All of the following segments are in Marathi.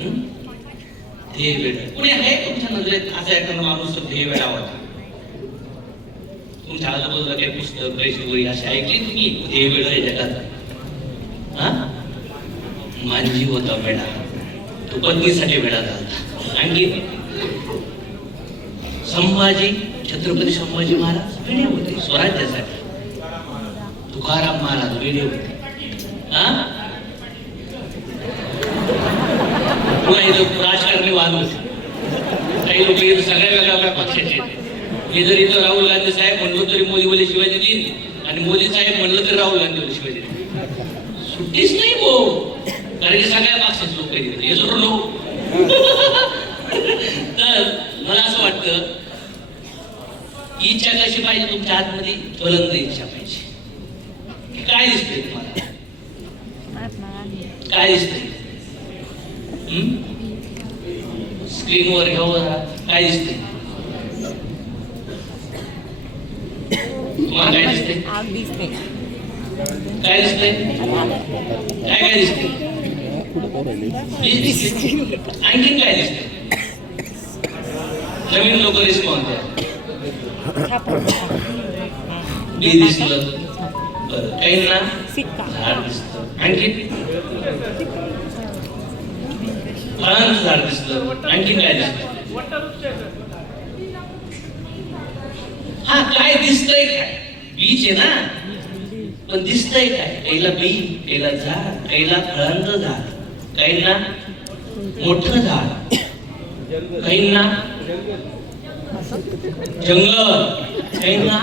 ध्येय वेळ कुणी आहे तुमच्या नजरेत असा एखादा माणूस ध्येय वेळा होता? तुमच्या आजूबाजूला काही पुस्तक पैसे असे ऐकले तुम्ही ध्येय वेळ आहे जगात? हा, मांजी होता वेळा, तो पत्नीसाठी वेळा झाला. आणखी संभाजी, छत्रपती संभाजी महाराज वेडे होते स्वराज्यासाठी. तुकाराम महाराज वेडे होते. पुन्हा इथं राजकारणी वाद होते. काही लोक इथं सगळ्या वेगळ्या पक्षाचे. मी जर इथं राहुल गांधी साहेब म्हणलो तरी मोदी बोले शिवाय देतील, आणि मोदी साहेब म्हणलं तरी राहुल गांधी बोले शिवाय देतील. सुट्टीच नाही हो, कारण की सगळ्या पक्षाचे लोक येतात हे सोडून लोक. तर मला असं वाटतं, इच्छा कशी पाहिजे तुमच्या आतमध्ये? ज्वलंत इच्छा पाहिजे. काय दिसतंय तुम्हाला? काय दिसतंय स्क्रीनवर? घेऊ काय दिसतंय तुम्हाला? काय दिसतंय? काय दिसतंय? काय काय दिसतंय? आणखीन काय दिसतंय? नवीन लोक रिस्पॉन्स द्या. बी दिसलं, काही ना झाड दिसतं. आणखी फळांचं झाड दिसलं. आणखीन काय दिसतं? हा, काय दिसतंय? काय बीज आहे ना, पण दिसतंय काय? काहीला बी, काहीला झाड, काहीला फळांचं झाड, काहींना मोठं झाड, काहींना जंगल, काहींना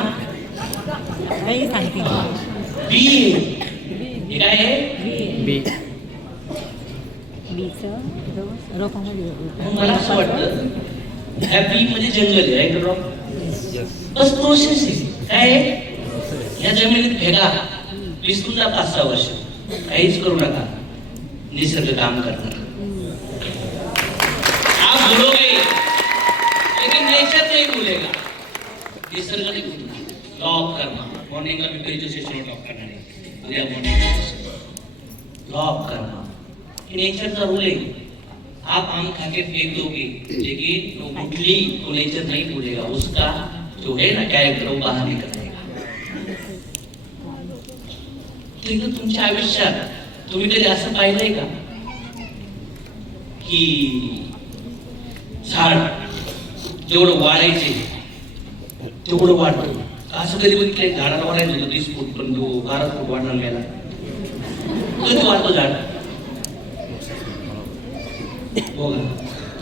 बी. हे काय आहे? बी. मला असं वाटतं ह्या बी मध्ये जंगल आहे, राईट रॉंग? बस प्रोसेस आहे. काय आहे? या जमिनीत भेगा विसरून जा 5-6 वर्ष, काहीच करू नका, निसर्ग काम करणार. आप बोलोगे लेकिन नेचर नहीं भूलेगा, निसर्ग नहीं भूलेगा. लॉ ऑफ कर्मा, मॉर्निंगला मी कधीच्या सेशनवर टॉक करणार आहे. उद्या मॉर्निंग लॉ ऑफ कर्मा, नेचरचा रूल है. आप आम खा के फेंक दोगे, लेकिन वो गुठली तो नेचर नहीं भूलेगा, उसका जो है ना कैरेक्टर वो बाहर निकल जाएगा. तुमच्या आयुष्यात तुम्ही कधी असं पाहिलंय का की झाड जेवढं वाढायचे तेवढं वाढतं? असं कधी बघितलंय? झाडाला वाढायचं होतं 30 फूट, पण तो 12 फूट वाढणार गेला. कधी वाढतो झाड?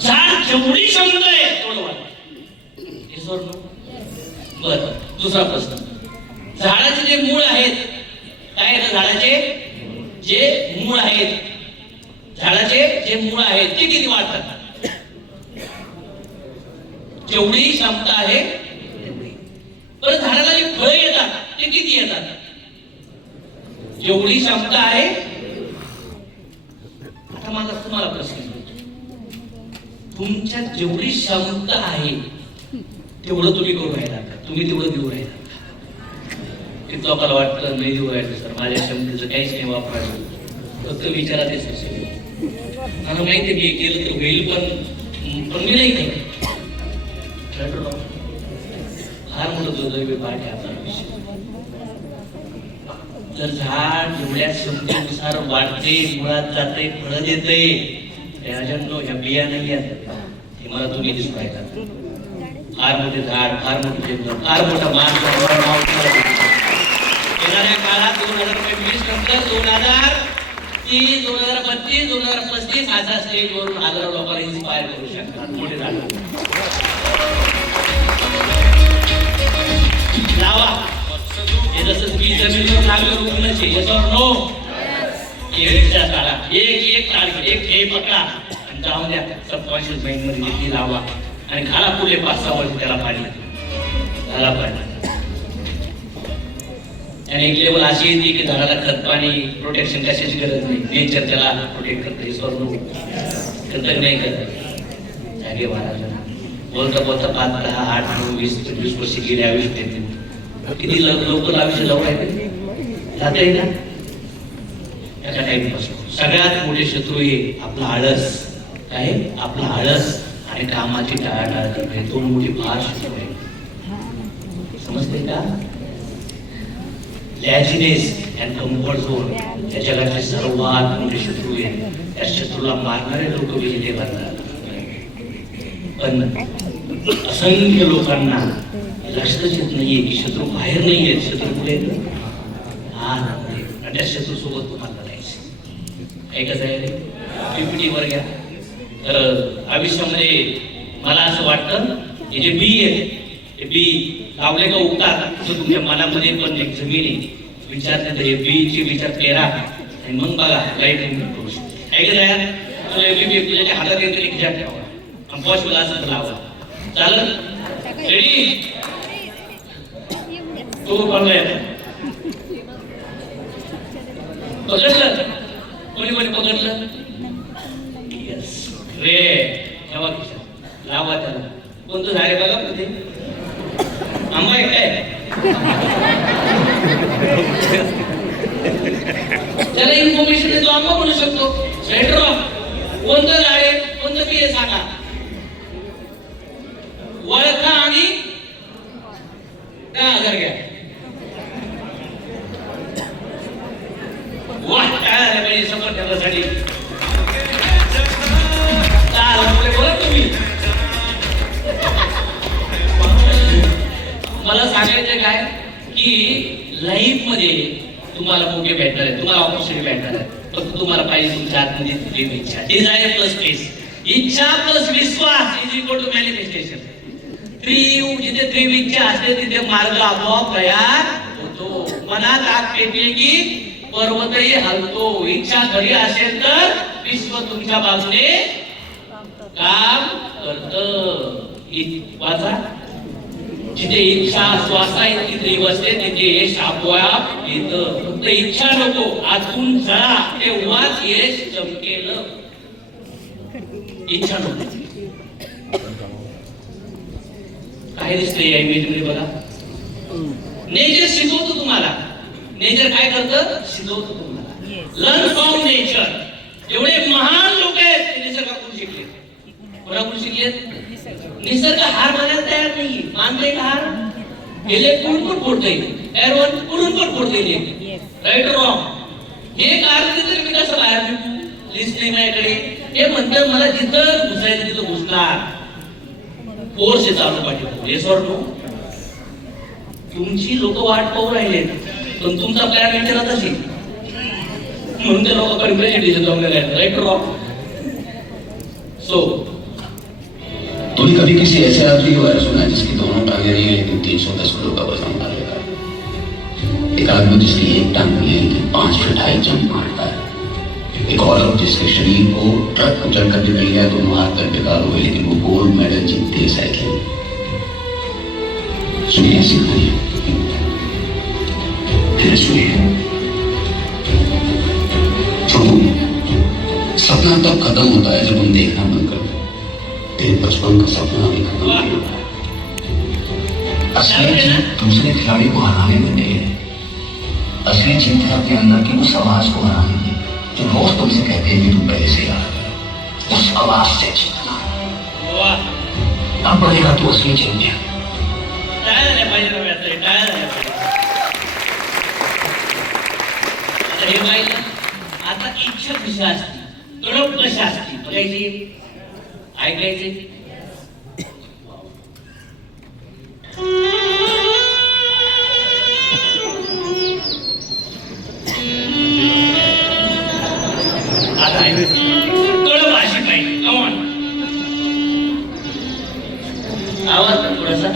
झाड जेवढी क्षमता आहे तेवढं वाढतं. बर, दुसरा प्रश्न. झाडाचे जे मूळ आहेत, काय आहे? झाडाचे जे मूळ आहेत, झाडाचे जे मूळ आहेत ते किती वाढतात? जेवढी क्षमता आहे. पण झाडाला जे फळं येतात ते किती येतात? जेवढी क्षमता आहे. आता माझा तुम्हाला प्रश्न, तुमच्यात जेवढी क्षमता आहे तेवढं तुम्ही करू राहिला का? तुम्ही तेवढं देऊ राहिला? किती लोकांना वाटतं नाही देऊ राहिलं सर, माझ्या क्षमतेचं काहीच नाही वापरायचं, फक्त विचारातेच असेल. मला माहिती मी केलं तर होईल, पण मी नाही केलं. फार मोठं दुर्दैवी पाठ आहे आपला विषय. जर झाड जेवढ्या क्षमतेनुसार वाढते, मुळात जाते, फळं देते, त्याच्यानं ह्या बिया नाही आहेत. हे मला तुम्ही दिसून राहिला. फार मोठे झाड, फार मोठे जंगल, फार मोठा मान. येणाऱ्या काळात 2025 नंतर 2030, 2032, 2035 अशा स्टेजवरून हजारो लोकांना इन्स्पायर करू शकतात. मोठे झाड लावा. हे जसं मी जमिनीवर लागलं रुग्णाचे, याच्यावर नो विचार काढा. एक टार्गेट, एक ध्येय पकडा आणि जाऊन द्या. सबकॉन्शियस माइंड मध्ये ती लावा आणि घाला पुढे 5-6 वर्ष त्याला पाणी झाला पाहिजे. आणि एक लेवल अशी येते की झाडाला खत पाणी प्रोटेक्शन कशाची गरज नाही. नेचर त्याला प्रोटेक्ट करते. स्वर्ग खत नाही करत. जागे महाराजांना बोलता बोलता 5, 10, 8, 9, 20, 25 वर्ष गेले आयुष्य येते. किती लोक आयुष्य जवळ आहे जाते ना. त्याच्या टाईमपासून सगळ्यात मोठे शत्रू हे आपला आळस. काय आपला आळस आणि कामाची टाळाटाळ हे दोन मोठी फार शत्रू आहे. समजते का? लॅझिनेस अँड कम्फर्ट झोन या जगातले सर्वात मोठे शत्रू आहे. त्या शत्रूला मारणारे लोक विजेते बनतात. पण असंख्य लोकांना लक्षातच येत नाहीये की शत्रू बाहेर नाहीये, शत्रू पुढे आणि त्या शत्रू सोबत तुम्हाला लढायचं. एकच आहे रे, पीपीटी वर घ्या. तर आयुष्यामध्ये मला असं वाटतं हे जे बी आहे ते बी लावले का उगतात. तसं तुमच्या मनामध्ये पण एक जमीन आहे, विचार हे बीचे विचार पेरा आणि मग बघा लाईट करू शकतो. ऐकत आहे तुझ्या हातात येत तरी खिशात ठेवा आणि पॉसिबल असं तर लावा. चालत रेडी तो पडलाय पकडलं कोणी कोणी पकडलं यस रे ठेवा खिशात लावा त्याला. कोणतं झाले बघा ते आंबा आहे काय त्याला इन्फॉर्मेशन देतो आंबा म्हणू शकतो. सेंटर कोणतं झाड आहे कोणतं बी आहे सांगा ओळखा आणि 10,000 घ्या. वाह काय झालं पाहिजे सपोर्ट करण्यासाठी. बोला तुम्ही मला सांगायचं काय की लाईफ मध्ये तुम्हाला मोठे भेटणार आहे, तुम्हाला ऑपॉर्च्युनिटी भेटणार आहे. फक्त तुम्हाला पाहिजे तुमच्या आतमध्ये प्रेम इच्छा, डिझायर प्लस फेस. इच्छा प्लस विश्वास इज इक्वल टू मॅनिफेस्टेशन. जिथे त्रिव इच्छा असते तिथे मार्ग आपोआप तयार होतो. मनात आग पेटली की पर्वतही हलतो. इच्छा खरी असेल तर विश्व तुमच्या बाजूने काम करतं. वाचा जिथे इच्छा श्वासा इतकी त्रिव असते तिथे यश आपोआप येतं. फक्त इच्छा नको आतून जळा तेव्हाच यश चमकेल. इच्छा नको. काय दिसतंय या इमेज मध्ये बघा. नेचर शिकवतो तुम्हाला. नेचर काय करतं शिकवतो तुम्हाला. Learn from nature. एवढे महान लोक आहेत ते निसर्गाकडून शिकले. कोणाकडून शिकलेत? निसर्ग हार मानायला तयार नाही. मानते का हार? गेले कुठून पण फोडता येईल. एअरवर कुठून पण फोडता येईल. राईट रॉंग हे कारण तरी मी कसं बाहेर लिस्ट नाही माझ्याकडे. हे म्हणतं मला जिथं घुसायचं तिथं घुसणार. कोर्स चालू पाहिजे. Yes or no? तुमची लोक वाट पाहू राहिले पण तुमचा प्लॅन विचारत असेल म्हणून ते लोक प्रेझेंटेशन लावलेलं आहे. Right wrong? सो तुमने कभी किसी ऐसे आदमी के बारे में सुना जिसकी दोनों टांगें नहीं है लेकिन 310 किलो का वजन उठा लेता है? एक आदमी जिसकी एक टांग नहीं है लेकिन 5 फीट हाई जंप मारता है. एक औरत जिसके शरीर को ट्रक कुचल कर निकल गया तो मार कर बेकार हुए लेकिन वो गोल्ड मेडल जीतती है साइकिल. सुनिए ऐसी कहानी फिर सुनिए. सपना तब खत्म होता है जब हम देखना बंद कर दें. तेरे बचपन का सपना भी खत्म नहीं होता. असली जीत दूसरे खिलाड़ी को हराने में नहीं है. असली जीत है अपने अंदर की उस आवाज को हराने में जो रोज तुमसे कहते हैं कि तुम पहले से यार. उस आवाज से जीतना. अब बनेगा तू असली चैंपियन. आता इच्छा कशी असते, तडप कशी असते बघायची, ऐकायची. आता तडप अशी पाहिजे. कमॉन आवाज थोडासा.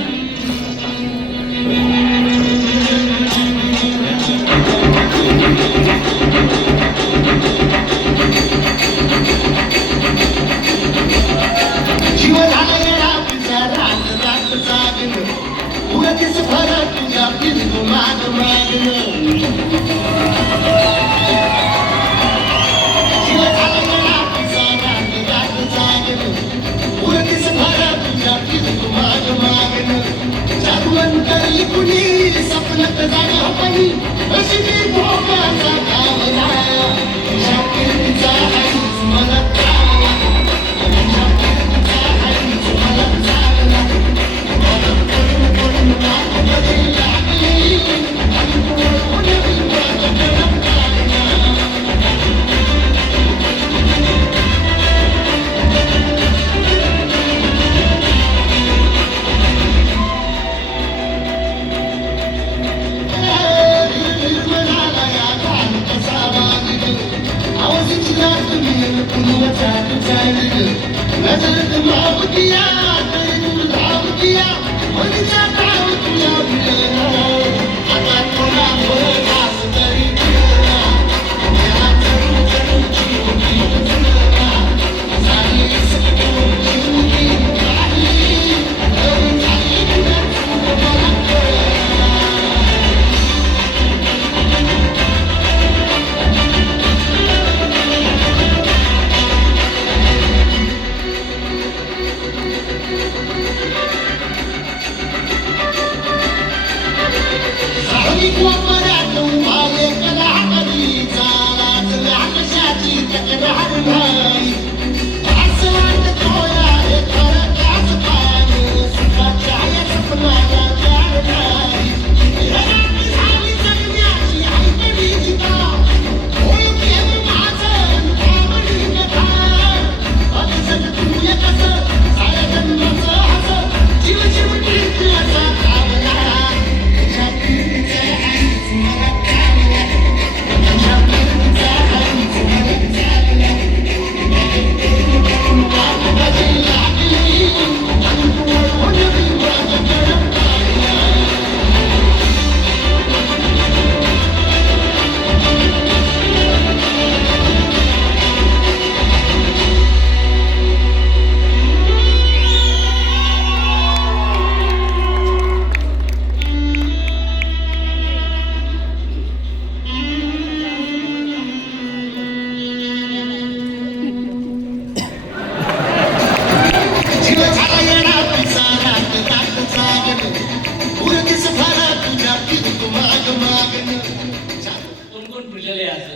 कोण कोण फिरलेले असं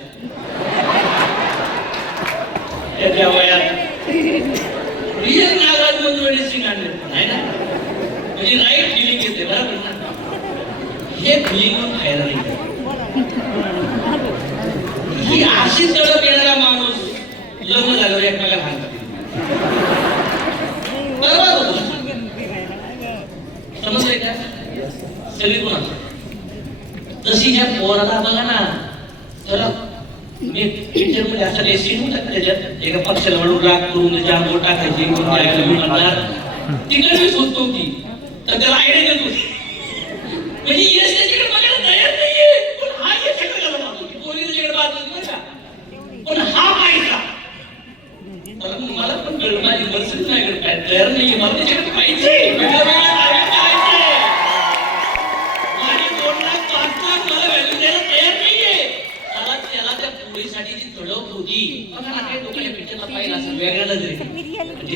त्या वयात रिअल नागराज मंजुळे सिंग आणले आहे ना, म्हणजे राईट फिलिंग येते बरोबर ना. हे फिलिंग पण खायला नाही. ही अशी तडप येणारा माणूस लग्न झाल्यावर एकमेकाला हाणतात बरोबर. समजलंय का सगळी कोण तशी ह्या पोराला बघा ना. चला मी पिक्चर मध्ये असं काही सीन होतात त्याच्यात एका पक्षाला म्हणून राग करून त्याच्या अंगावर टाकायची म्हणणार तिकडे मी शोधतो की तर त्याला आयडिया देतो म्हणजे यश त्याच्याकडे बघायला तयार नाहीये. पण हा यश सगळं मानतो की पोरी त्याच्याकडे बाजू बघा पण हा पाहिजे. मला पण कळलं माझी परिस्थिती माझ्याकडे काय तयार नाहीये. मला त्याच्याकडे पाहिजे. साठी जी तडप होती बघा ना, काही लोकांच्या पिक्चरला पाहिलं असं वेगळ्या नजरेने म्हणजे